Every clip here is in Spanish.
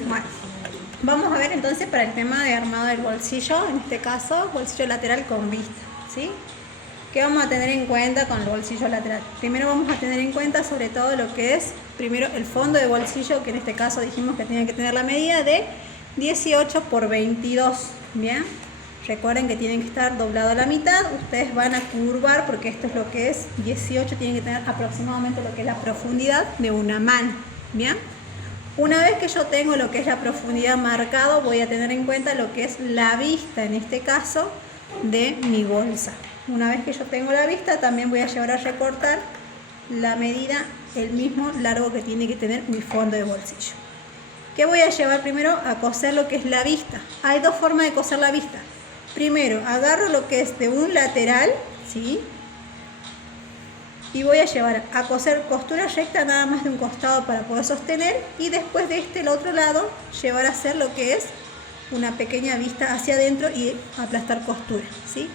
Bueno, vamos a ver entonces para el tema de armado del bolsillo, en este caso, bolsillo lateral con vista, ¿sí? ¿Qué vamos a tener en cuenta con el bolsillo lateral? Primero vamos a tener en cuenta sobre todo lo que es, primero el fondo de bolsillo, que en este caso dijimos que tenía que tener la medida de 18 por 22, ¿bien? Recuerden que tienen que estar doblado a la mitad, ustedes van a curvar porque esto es lo que es 18, tienen que tener aproximadamente lo que es la profundidad de una mano, ¿bien? Una vez que yo tengo lo que es la profundidad marcado, voy a tener en cuenta lo que es la vista, en este caso, de mi bolsa. Una vez que yo tengo la vista, también voy a llevar a recortar la medida, el mismo largo que tiene que tener mi fondo de bolsillo. ¿Qué voy a llevar primero? A coser lo que es la vista. Hay dos formas de coser la vista. Primero, agarro lo que es de un lateral, ¿sí? Y voy a llevar a coser costura recta nada más de un costado para poder sostener, y después de el otro lado llevar a hacer lo que es una pequeña vista hacia adentro y aplastar costura, ¿sí?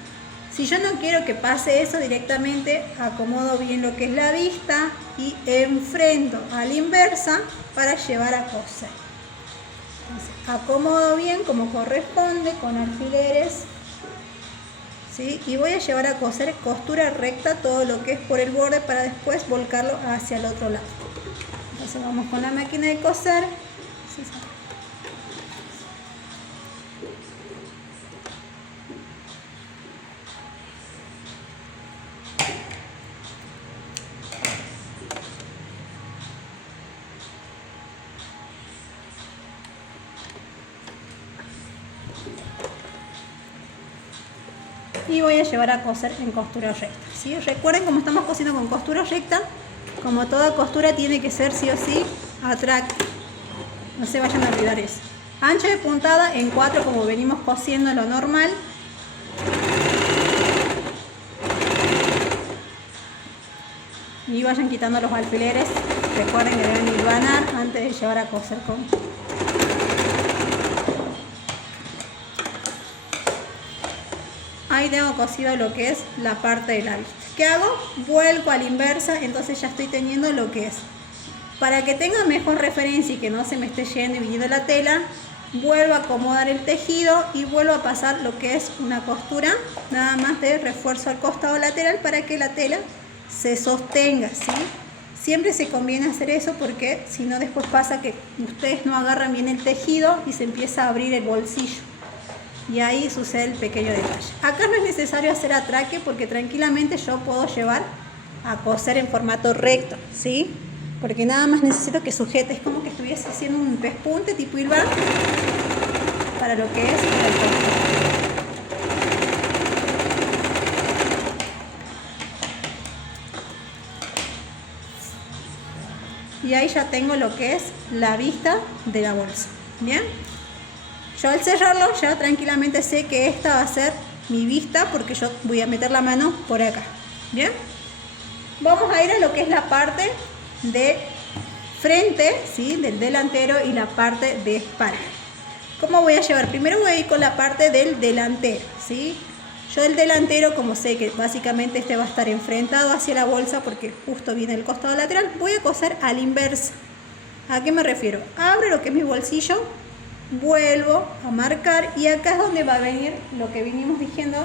Si yo no quiero que pase eso, directamente acomodo bien lo que es la vista y enfrento a la inversa para llevar a coser. Entonces, acomodo bien como corresponde con alfileres, ¿sí? Y voy a llevar a coser costura recta todo lo que es por el borde para después volcarlo hacia el otro lado. Entonces vamos con la máquina de coser. Y voy a llevar a coser en costura recta, ¿sí? Recuerden, como estamos cosiendo con costura recta, como toda costura tiene que ser sí o sí a traque. No se vayan a olvidar eso. Ancho de puntada en 4 como venimos cosiendo lo normal. Y vayan quitando los alfileres. Recuerden que deben hilvanar antes de llevar a coser con... Ahí tengo cosido lo que es la parte del ala. ¿Qué hago? Vuelvo a la inversa, entonces ya estoy teniendo lo que es. Para que tenga mejor referencia y que no se me esté yendo y viniendo la tela, vuelvo a acomodar el tejido y vuelvo a pasar lo que es una costura, nada más de refuerzo al costado lateral para que la tela se sostenga, ¿sí? Siempre se conviene hacer eso porque si no después pasa que ustedes no agarran bien el tejido y se empieza a abrir el bolsillo. Y ahí sucede el pequeño detalle. Acá no es necesario hacer atraque porque tranquilamente yo puedo llevar a coser en formato recto, ¿sí? Porque nada más necesito que sujete, es como que estuviese haciendo un pespunte tipo hilván para lo que es el costado. Y ahí ya tengo lo que es la vista de la bolsa, ¿bien? Yo al cerrarlo ya tranquilamente sé que esta va a ser mi vista porque yo voy a meter la mano por acá, ¿bien? Vamos a ir a lo que es la parte de frente, ¿sí? Del delantero y la parte de espalda. ¿Cómo voy a llevar? Primero voy a ir con la parte del delantero, ¿sí? Yo el delantero, como sé que básicamente este va a estar enfrentado hacia la bolsa porque justo viene el costado lateral, voy a coser a la inversa. ¿A qué me refiero? Abro lo que es mi bolsillo, vuelvo a marcar y acá es donde va a venir lo que vinimos diciendo,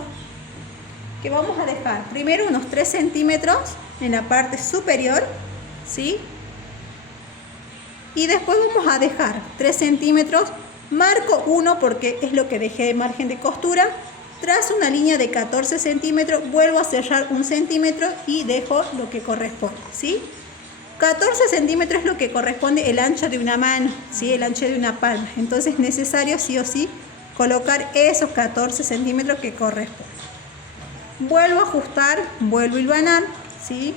que vamos a dejar primero unos 3 centímetros en la parte superior, ¿sí? Y después vamos a dejar 3 centímetros, marco 1 porque es lo que dejé de margen de costura, trazo una línea de 14 centímetros, vuelvo a cerrar 1 centímetro y dejo lo que corresponde, ¿sí? 14 centímetros es lo que corresponde el ancho de una mano, ¿sí? El ancho de una palma. Entonces es necesario sí o sí colocar esos 14 centímetros que corresponden. Vuelvo a ajustar, vuelvo a hilvanar, ¿sí?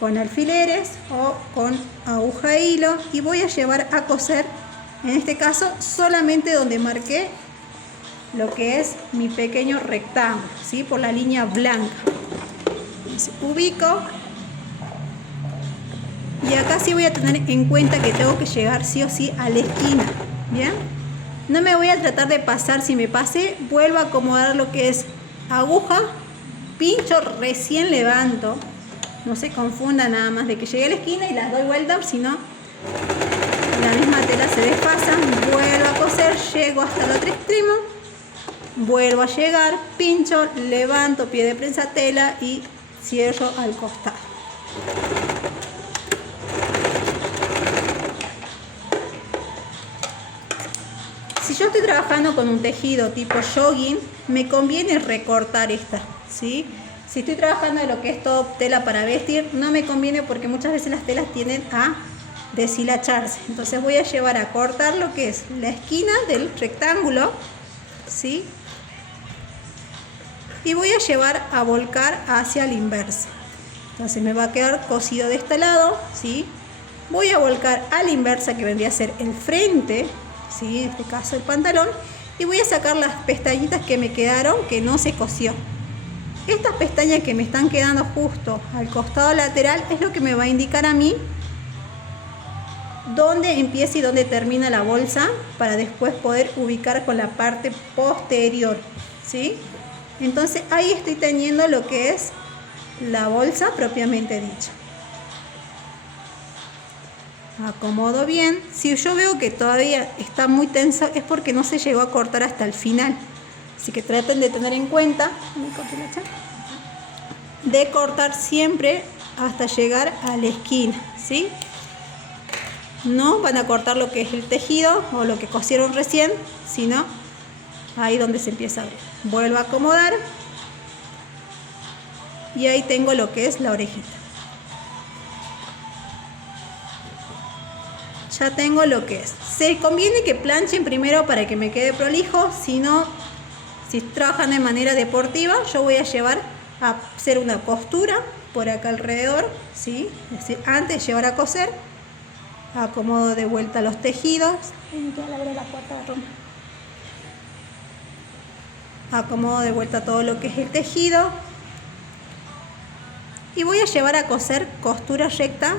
Con alfileres o con aguja e hilo y voy a llevar a coser, en este caso solamente donde marqué lo que es mi pequeño rectángulo, ¿sí? Por la línea blanca. Entonces, ubico. Y acá sí voy a tener en cuenta que tengo que llegar sí o sí a la esquina, ¿bien? No me voy a tratar de pasar, si me pasé, vuelvo a acomodar lo que es aguja, pincho, recién levanto. No se confunda nada más de que llegué a la esquina y las doy vuelta, sino la misma tela se desfasa, vuelvo a coser, llego hasta el otro extremo, vuelvo a llegar, pincho, levanto pie de prensa tela y cierro al costado. Si yo estoy trabajando con un tejido tipo jogging, me conviene recortar esta, ¿sí? Si estoy trabajando de lo que es todo tela para vestir, no me conviene porque muchas veces las telas tienden a deshilacharse. Entonces voy a llevar a cortar lo que es la esquina del rectángulo, ¿sí? Y voy a llevar a volcar hacia la inversa. Entonces me va a quedar cosido de este lado, ¿sí? Voy a volcar a la inversa, que vendría a ser el frente, ¿sí? En este caso el pantalón, y voy a sacar las pestañitas que me quedaron que no se cosió. Estas pestañas que me están quedando justo al costado lateral es lo que me va a indicar a mí dónde empieza y dónde termina la bolsa, para después poder ubicar con la parte posterior, ¿sí? Entonces ahí estoy teniendo lo que es la bolsa propiamente dicha. Acomodo bien. Si yo veo que todavía está muy tenso es porque no se llegó a cortar hasta el final. Así que traten de tener en cuenta de cortar siempre hasta llegar a la esquina, ¿sí? No van a cortar lo que es el tejido o lo que cosieron recién, sino ahí donde se empieza a abrir. Vuelvo a acomodar y ahí tengo lo que es la orejita. Ya tengo lo que es. Se conviene que planchen primero para que me quede prolijo, si no, si trabajan de manera deportiva, yo voy a llevar a hacer una costura por acá alrededor, ¿sí? Es decir, antes de llevar a coser, acomodo de vuelta los tejidos. Acomodo de vuelta todo lo que es el tejido y voy a llevar a coser costura recta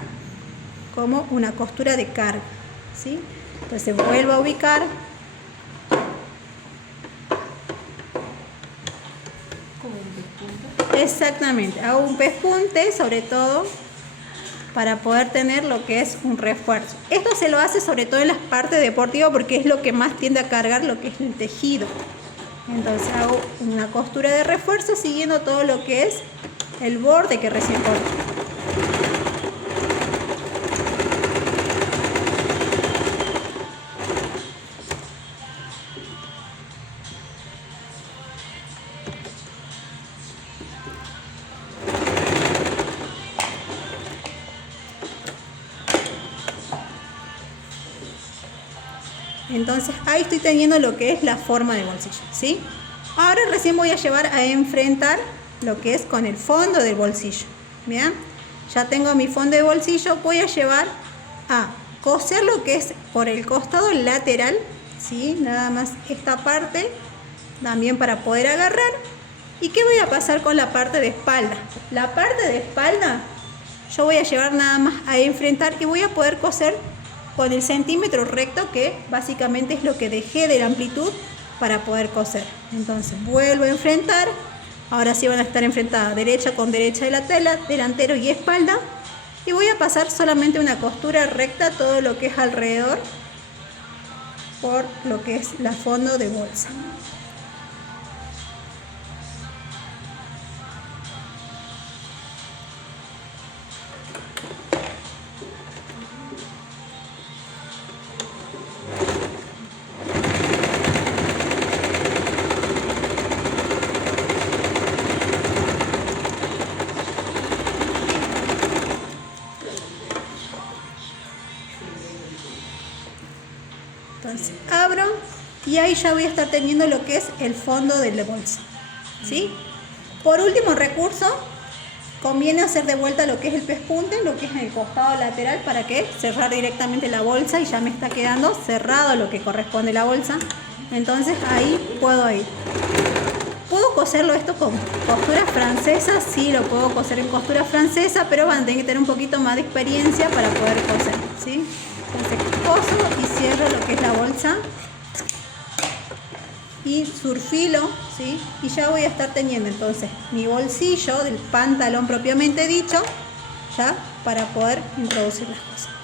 como una costura de carga, ¿sí? Entonces vuelvo a ubicar, exactamente, hago un pespunte sobre todo para poder tener lo que es un refuerzo. Esto se lo hace sobre todo en las partes deportivas porque es lo que más tiende a cargar lo que es el tejido. Entonces hago una costura de refuerzo siguiendo todo lo que es el borde que recién corté. Entonces ahí estoy teniendo lo que es la forma de bolsillo, ¿sí? Ahora recién voy a llevar a enfrentar lo que es con el fondo del bolsillo. ¿Bien? Ya tengo mi fondo de bolsillo, voy a llevar a coser lo que es por el costado lateral, ¿sí? Nada más esta parte, también para poder agarrar. ¿Y qué voy a pasar con la parte de espalda? La parte de espalda yo voy a llevar nada más a enfrentar y voy a poder coser con el centímetro recto, que básicamente es lo que dejé de la amplitud para poder coser. Entonces vuelvo a enfrentar. Ahora sí van a estar enfrentadas derecha con derecha de la tela, delantero y espalda. Y voy a pasar solamente una costura recta todo lo que es alrededor por lo que es la fondo de bolsa. Entonces abro y ahí ya voy a estar teniendo lo que es el fondo de la bolsa, ¿sí? Por último recurso, conviene hacer de vuelta lo que es el pespunte, lo que es en el costado lateral, para que cerrar directamente la bolsa y ya me está quedando cerrado lo que corresponde a la bolsa. Entonces ahí puedo ir. ¿Puedo coserlo esto con costura francesa? Sí, lo puedo coser en costura francesa, pero van a tener que tener un poquito más de experiencia para poder coser, ¿sí? Entonces coso y cierro lo que es la bolsa y surfilo, ¿sí? Y ya voy a estar teniendo entonces mi bolsillo del pantalón propiamente dicho, ya para poder introducir las cosas.